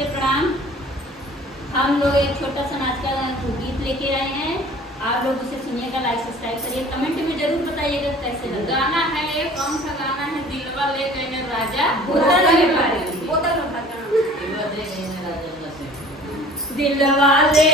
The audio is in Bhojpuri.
नमस्ते प्रणाम। हम लोग एक छोटा सा नाच का गीत लेके आए हैं, आप लोग उसे सुनिएगा, लाइक सब्सक्राइब करिए, कमेंट में जरूर बताइएगा कैसे लगा। गाना है ये कौन सा गाना है? दिलवा ले गए राजा बोतल में पानी। बोतल उठा दिलवा ले